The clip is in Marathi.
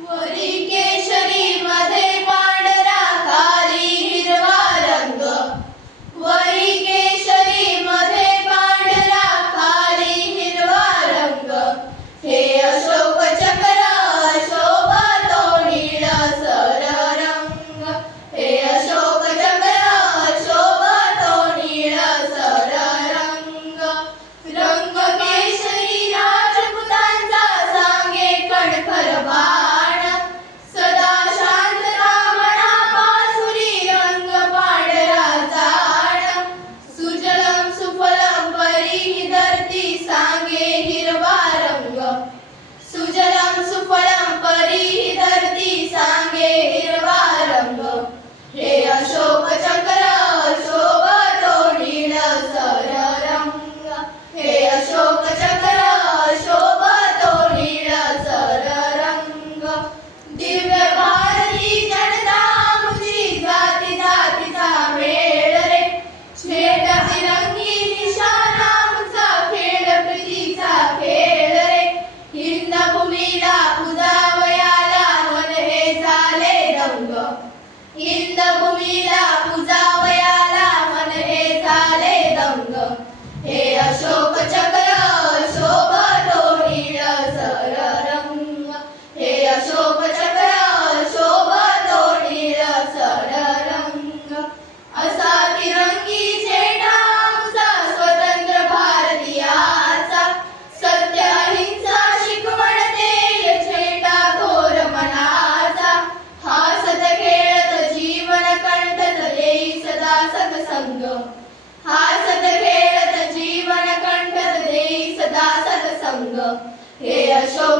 मोरी के शरीर मधे पा हे अशोक चक्र शोभतो नीळ सर रंग हे अशोक चक्र शोभतो नीळ सर रंग असा तिरंगी झेंडा आमचा स्वतंत्र भारतीयाचा. सत्य अहिंसा शिकवण ते झेंडा घोर मनाचा हा सत खेळत जीवन कंठत येई सदा सत्संग. हा verso